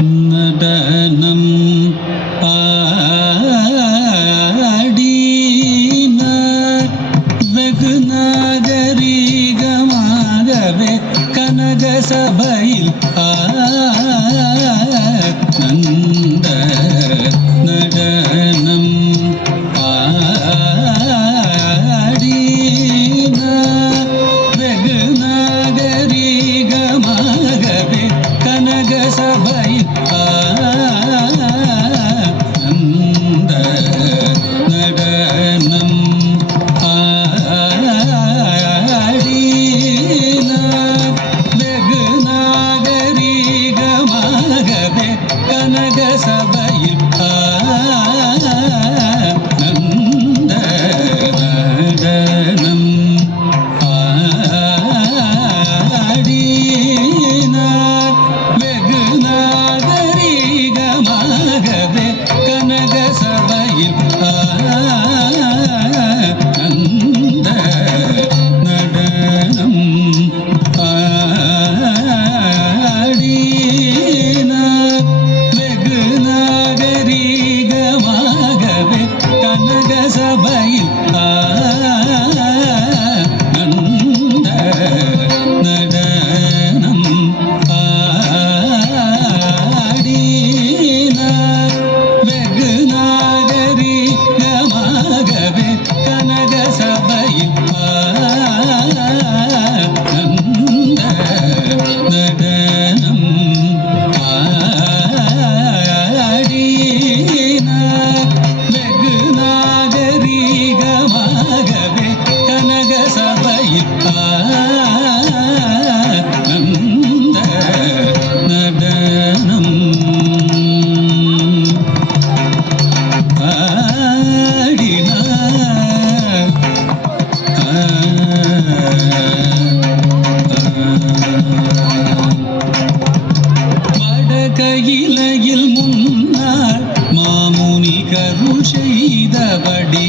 நடனம் ஆடினார் வெகு நாகரீகமாகவே கனக சபையில் நந்த நடனம் ஆடினார் வெகு நாகரீகமாகவே கனக சபையில் நந்த நடனம் ஆடினார் வெகு நாகரீகமாகவே கனக சபையில் நந்த நடனம் ஆடினார் வெகு நாகரீகமாகவே கனக சபையில் நந்த நடனம் ஆடினார் வெகு நாகரீகமாகவே கனக சபையில் நந்த நடனம் ஆடினார் வெகு நாகரீகமாகவே கனக சபையில் நந்த நடனம் ஆடினார் வெகு நாகரீகமாகவே கனக சபையில் நந்த நடனம் ஆடினார் வடகையிலையில் முன்னாள் மாமுனி கருள் செய்தபடி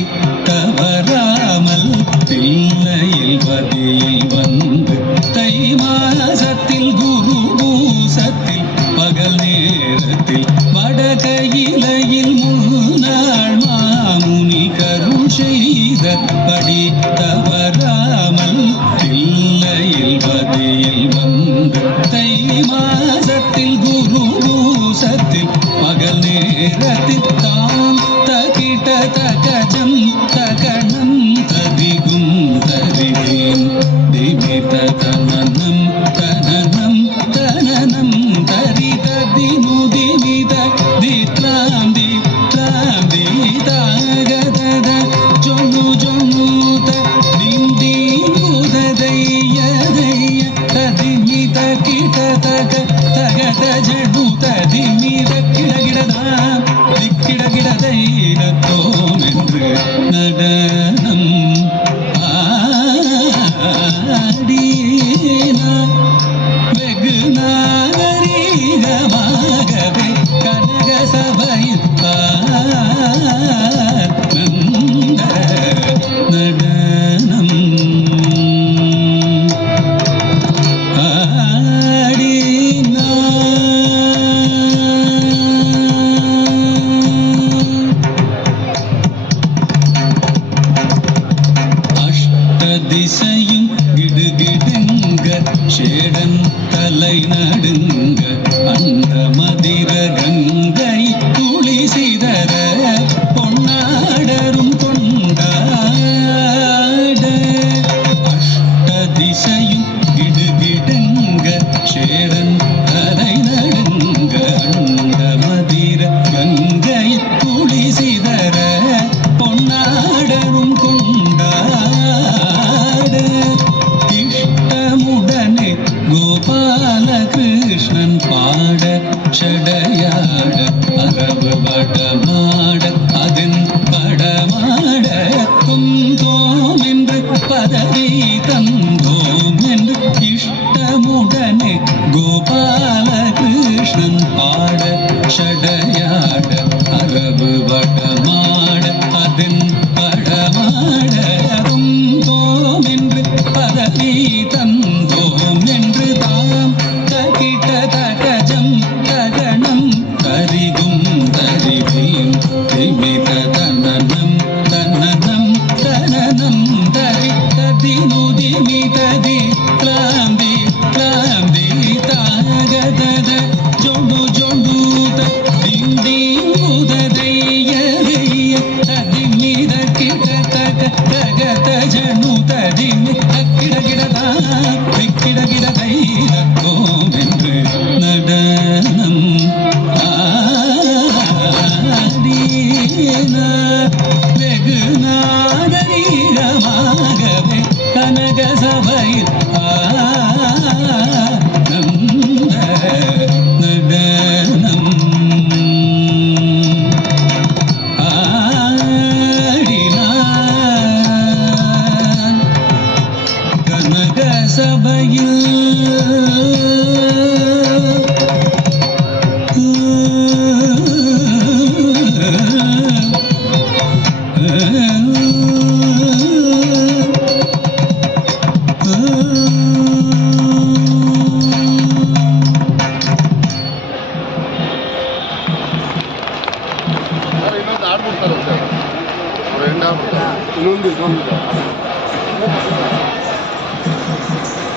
தவறாமல் தில்லையில் பதியில் வந்து தை மாசத்தில் குரு பூசத்தில் பகல் நேரத்தில் வடகையிலையில் முன்னாள் மாமுனி கருள் செய்தபடி தவறாமல் தில்லையில் பதியில் வந்து தை மாசத்தில் குரு பூசத்தில் பகல் நேரத்தில் தாம் தகிட தகஜம் தகணம் ததிகும் தரிதேன் திமித தனனம் தனனம் தனனம் தரி ததி முதிமித தித்லாம் தித்லாம் தீதாகதத ஜொன்னு ஜொன்னு திம் தீம் குததையதைய ததிமித கிட தக தகத ஜடு ததிமித கிடகிடதா திக்கிடகிடதைரத்தோம் என்று நடனம் ஆடினார் வெகு நாகரீகமாகவே கனக சபையில் நந்த நடனம் திசையும் கிடுகிடுங்க சேடன் தலை நடுங்க அந்த மதிர கங்கை துளி சிதற பொன்னாடரும் கொண்டாட அஷ்ட திசையும் கிடுகிடுங்க சேடன் தலை நடுங்க அந்த மதிர கங்கை துளி சிதற பொன்னாடரும் இஷ்டமுடனே கோபால கிருஷ்ணன் பாட சடையாட அரபு வடமாட அதன் படமாட குந்தோம் என்று பதவி தந்தோம் என்று இஷ்டமுடனே கோபால கிருஷ்ணன் பாட சடையாட அரபு வடமாட அதன் படமாட குந்தோம் என்று பதவி தந்தோம் என்று தாம் தகிட தகஜம் தகணம் உலக சபையில் ಇನ್ನೊಂದು